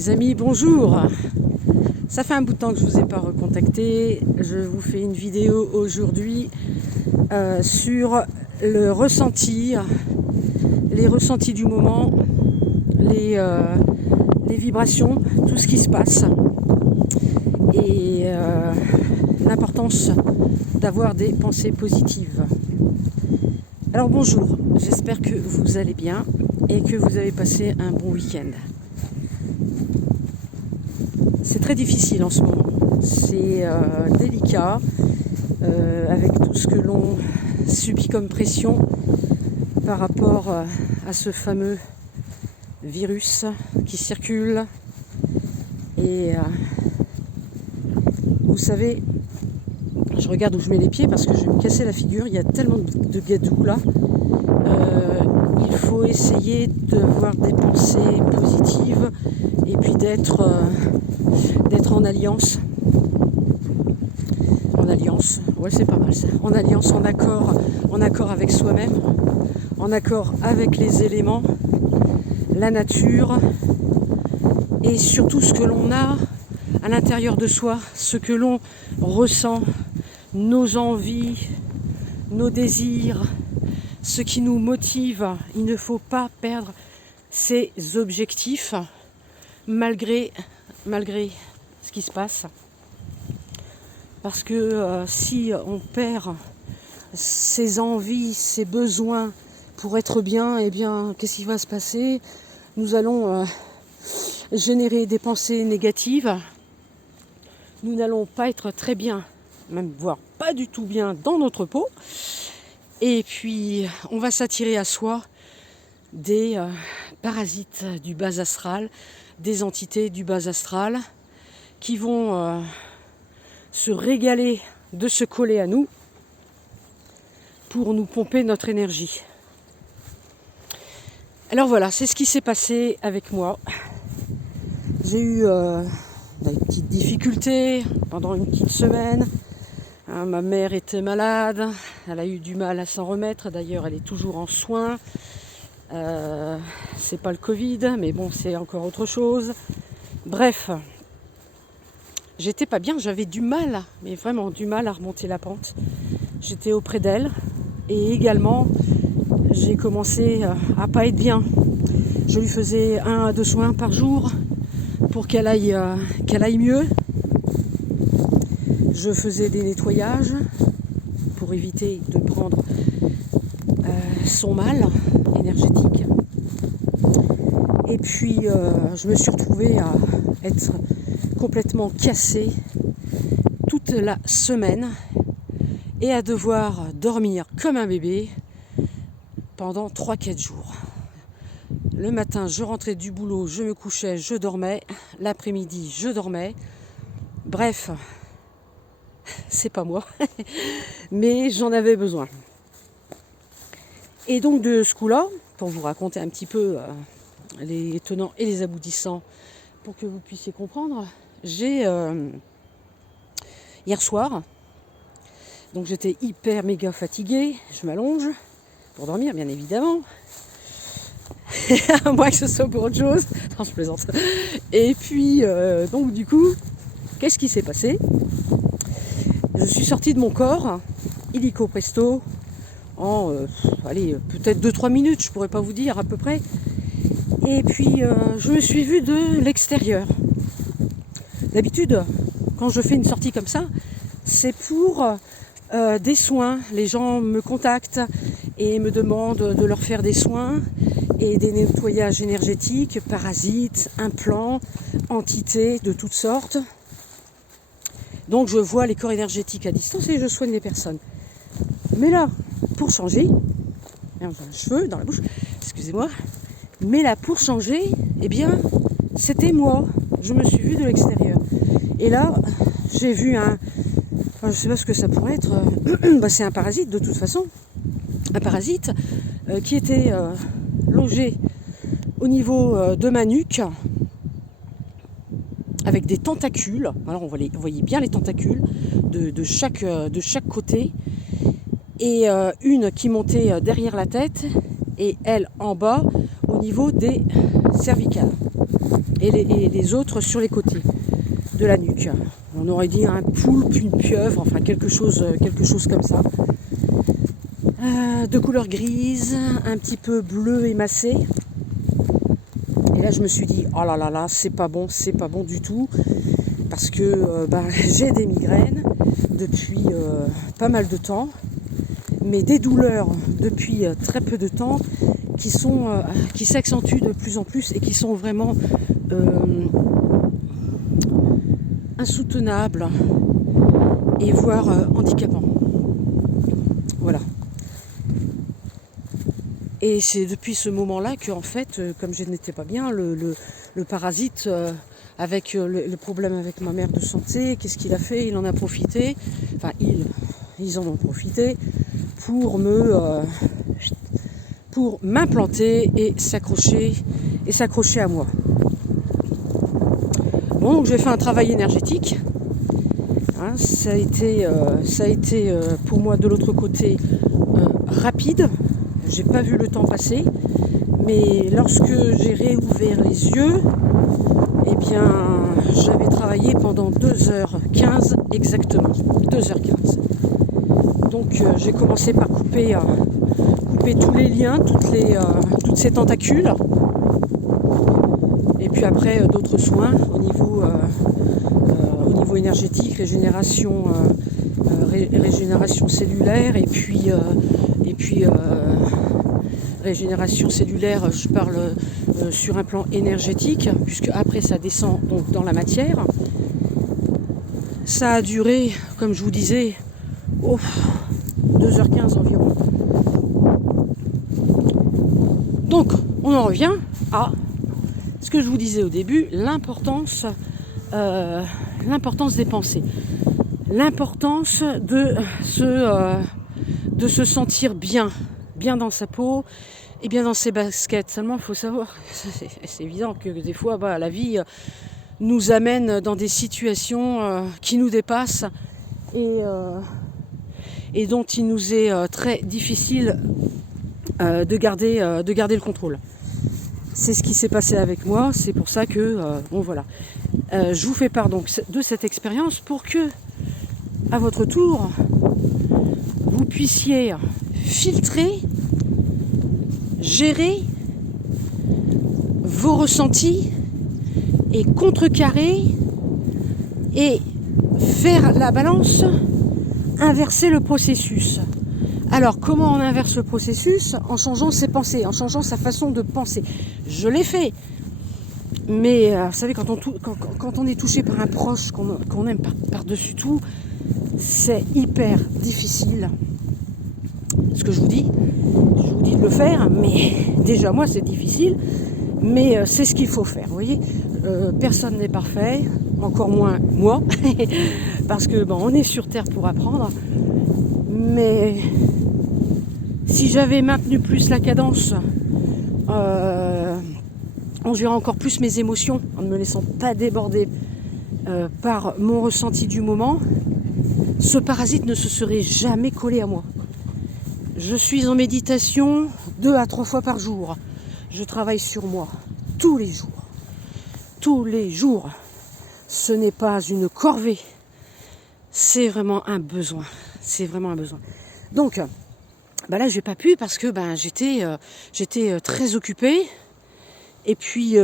Les amis, bonjour. Ça fait un bout de temps que je ne vous ai pas recontacté. Je vous fais une vidéo aujourd'hui sur le ressenti, les ressentis du moment, les vibrations, tout ce qui se passe et l'importance d'avoir des pensées positives. Alors bonjour, j'espère que vous allez bien et que vous avez passé un bon week-end. C'est très difficile en ce moment, c'est délicat avec tout ce que l'on subit comme pression par rapport à ce fameux virus qui circule. Et vous savez, je regarde où je mets les pieds parce que je vais me casser la figure, il y a tellement de gadous là. Il faut essayer d'avoir des pensées positives et puis d'être en alliance. En alliance, ouais, c'est pas mal ça. En alliance, en accord avec soi-même, en accord avec les éléments, la nature et surtout ce que l'on a à l'intérieur de soi, ce que l'on ressent, nos envies, nos désirs, ce qui nous motive. Il ne faut pas perdre ses objectifs malgré ce qui se passe. Parce que si on perd ses envies, ses besoins pour être bien, eh bien, qu'est-ce qui va se passer ? Nous allons générer des pensées négatives. Nous n'allons pas être très bien, même voire pas du tout bien dans notre peau. Et puis, on va s'attirer à soi des parasites du bas astral, des entités du bas astral qui vont se régaler de se coller à nous pour nous pomper notre énergie. Alors voilà, c'est ce qui s'est passé avec moi. J'ai eu des petites difficultés pendant une petite semaine. Ma mère était malade, elle a eu du mal à s'en remettre. D'ailleurs, elle est toujours en soins. C'est pas le Covid, mais bon, c'est encore autre chose. Bref, j'étais pas bien, j'avais du mal, mais vraiment du mal à remonter la pente. J'étais auprès d'elle et également, j'ai commencé à pas être bien. Je lui faisais 1 à 2 soins par jour pour qu'elle aille mieux. Je faisais des nettoyages pour éviter de prendre son mal énergétique. Et puis, je me suis retrouvée à être complètement cassée toute la semaine et à devoir dormir comme un bébé pendant 3-4 jours. Le matin, je rentrais du boulot, je me couchais, je dormais. L'après-midi, je dormais. Bref, c'est pas moi, mais j'en avais besoin. Et donc de ce coup-là, pour vous raconter un petit peu les tenants et les aboutissants, pour que vous puissiez comprendre, j'ai hier soir, donc j'étais hyper méga fatiguée, je m'allonge pour dormir bien évidemment, à moins que ce soit pour autre chose, non je plaisante. Et puis donc du coup, qu'est-ce qui s'est passé ? Je suis sortie de mon corps, illico presto, en peut-être 2-3 minutes, je pourrais pas vous dire à peu près. Et puis je me suis vue de l'extérieur. D'habitude, quand je fais une sortie comme ça, c'est pour des soins. Les gens me contactent et me demandent de leur faire des soins et des nettoyages énergétiques, parasites, implants, entités de toutes sortes. Donc je vois les corps énergétiques à distance et je soigne les personnes. Mais là, pour changer, j'ai un cheveu dans la bouche, excusez-moi, mais là pour changer, eh bien, c'était moi. Je me suis vue de l'extérieur. Et là, j'ai vu je ne sais pas ce que ça pourrait être, c'est un parasite de toute façon. Un parasite qui était logé au niveau de ma nuque, avec des tentacules. Alors on voyait bien les tentacules de chaque côté. Et une qui montait derrière la tête et elle en bas au niveau des cervicales. et les autres sur les côtés de la nuque. On aurait dit un poulpe, une pieuvre, enfin quelque chose comme ça. De couleur grise, un petit peu bleu émacé. Et là je me suis dit, oh là là là, c'est pas bon du tout. Parce que j'ai des migraines depuis pas mal de temps. Mais des douleurs depuis très peu de temps qui s'accentuent de plus en plus et qui sont vraiment insoutenables et voire handicapants. Voilà. Et c'est depuis ce moment-là que, en fait, comme je n'étais pas bien, le parasite, avec le problème avec ma mère de santé, qu'est-ce qu'il a fait? Il en a profité, enfin ils en ont profité pour m'implanter et s'accrocher à moi. Bon, donc j'ai fait un travail énergétique. Hein, ça a été pour moi de l'autre côté rapide. J'ai pas vu le temps passer, mais lorsque j'ai réouvert les yeux, eh bien, j'avais travaillé pendant 2h15 exactement. 2h15. Donc j'ai commencé par couper tous les liens, toutes ces tentacules. Et puis après d'autres soins au niveau énergétique, régénération cellulaire et puis régénération cellulaire, je parle sur un plan énergétique, puisque après ça descend donc dans la matière. Ça a duré, comme je vous disais, 2h15 environ. Donc on en revient à ce que je vous disais au début, l'importance des pensées, l'importance de se sentir bien dans sa peau et bien dans ses baskets. Seulement il faut savoir, c'est évident que des fois la vie nous amène dans des situations qui nous dépassent et dont il nous est très difficile de garder le contrôle. C'est ce qui s'est passé avec moi, c'est pour ça que voilà. Je vous fais part donc de cette expérience pour que, à votre tour, vous puissiez filtrer, gérer vos ressentis et contrecarrer et faire la balance, inverser le processus. Alors, comment on inverse le processus? En changeant ses pensées, en changeant sa façon de penser. Je l'ai fait. Mais vous savez, quand on est touché par un proche qu'on aime par-dessus tout, c'est hyper difficile. Ce que je vous dis de le faire, mais déjà moi c'est difficile, mais c'est ce qu'il faut faire. Vous voyez, personne n'est parfait, encore moins moi, parce que on est sur Terre pour apprendre. Mais si j'avais maintenu plus la cadence, en gérant encore plus mes émotions, en ne me laissant pas déborder par mon ressenti du moment, ce parasite ne se serait jamais collé à moi. Je suis en méditation 2 à 3 fois par jour. Je travaille sur moi tous les jours. Tous les jours. Ce n'est pas une corvée. C'est vraiment un besoin. C'est vraiment un besoin. Donc, là, j'ai pas pu parce que j'étais très occupée. Et puis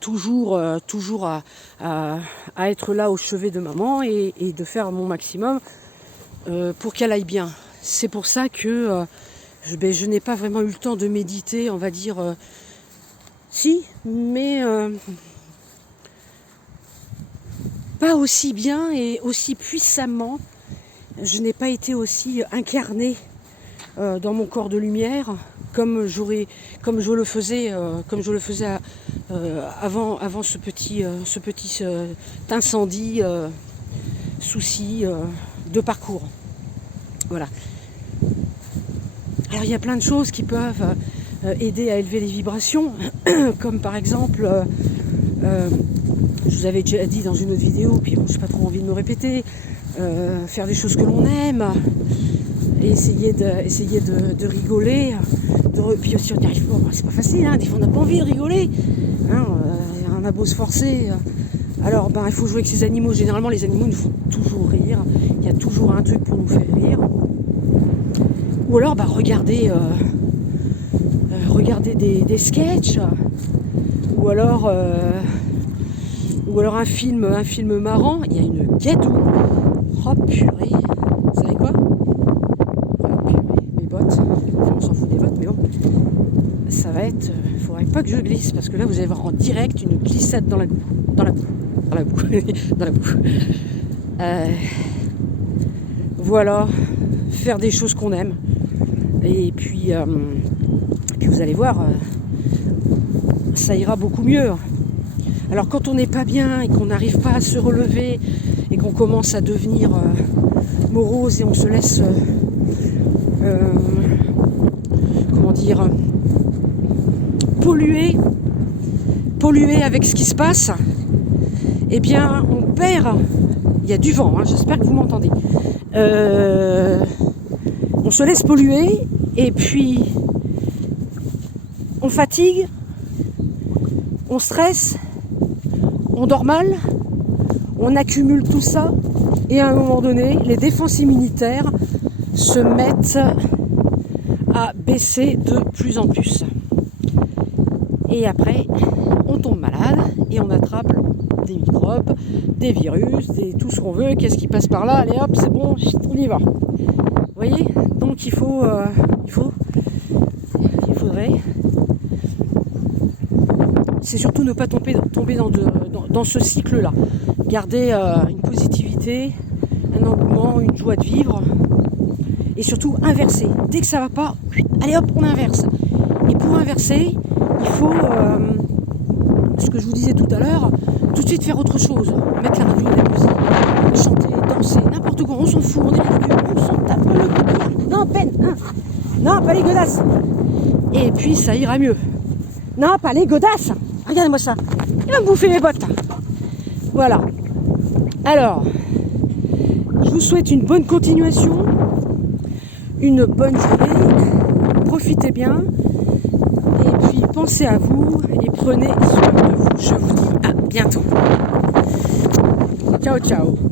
toujours à être là au chevet de maman et de faire mon maximum pour qu'elle aille bien. C'est pour ça que je n'ai pas vraiment eu le temps de méditer, on va dire. Si, mais pas aussi bien et aussi puissamment. Je n'ai pas été aussi incarnée dans mon corps de lumière comme je le faisais avant ce petit incendie, souci de parcours. Voilà. Alors il y a plein de choses qui peuvent aider à élever les vibrations, comme par exemple, je vous avais déjà dit dans une autre vidéo, puis j'ai pas trop envie de me répéter, faire des choses que l'on aime, et essayer de rigoler, puis si on n'y arrive pas, c'est pas facile, des fois on n'a pas envie de rigoler, on a beau se forcer. Alors ben, il faut jouer avec ces animaux. Généralement les animaux nous font toujours rire. Il y a toujours un truc pour nous faire rire. Ou alors ben, regarder des sketchs. Ou alors un film marrant. Il y a une gadoue. Oh purée. Vous savez quoi? Oh purée, mes bottes. On s'en fout des bottes, mais bon. Ça va être... Il faudrait pas que je glisse, parce que là vous allez voir en direct une glissade dans la boue. Dans la boue. Voilà. Faire des choses qu'on aime. Et puis vous allez voir, ça ira beaucoup mieux. Alors quand on n'est pas bien et qu'on n'arrive pas à se relever et qu'on commence à devenir morose et on se laisse polluer avec ce qui se passe, eh bien on perd. Il y a du vent, hein, j'espère que vous m'entendez. On se laisse polluer et puis on fatigue, on stresse, on dort mal, on accumule tout ça et à un moment donné, les défenses immunitaires se mettent à baisser de plus en plus. Et après, on tombe malade et on attrape des microbes, des virus, tout ce qu'on veut. Qu'est-ce qui passe par là? Allez hop, c'est bon, on y va. Vous voyez? Donc il faudrait... C'est surtout ne pas tomber dans ce cycle-là. Garder une positivité, un engouement, une joie de vivre. Et surtout inverser. Dès que ça va pas, allez hop, on inverse. Et pour inverser, il faut, ce que je vous disais tout à l'heure, tout de suite faire autre chose. Mettre la radio, la musique, chanter, danser, n'importe quoi. On s'en fout, on est ridicule, on s'en tape le cul. Non, peine, hein. Non, pas les godasses. Et puis ça ira mieux. Non, pas les godasses. Regardez-moi ça. Il va me bouffer mes bottes. Voilà. Alors, je vous souhaite une bonne continuation, une bonne journée. Profitez bien. Et puis pensez à vous et prenez soin de vous. Je vous dis à bientôt. Ciao, ciao.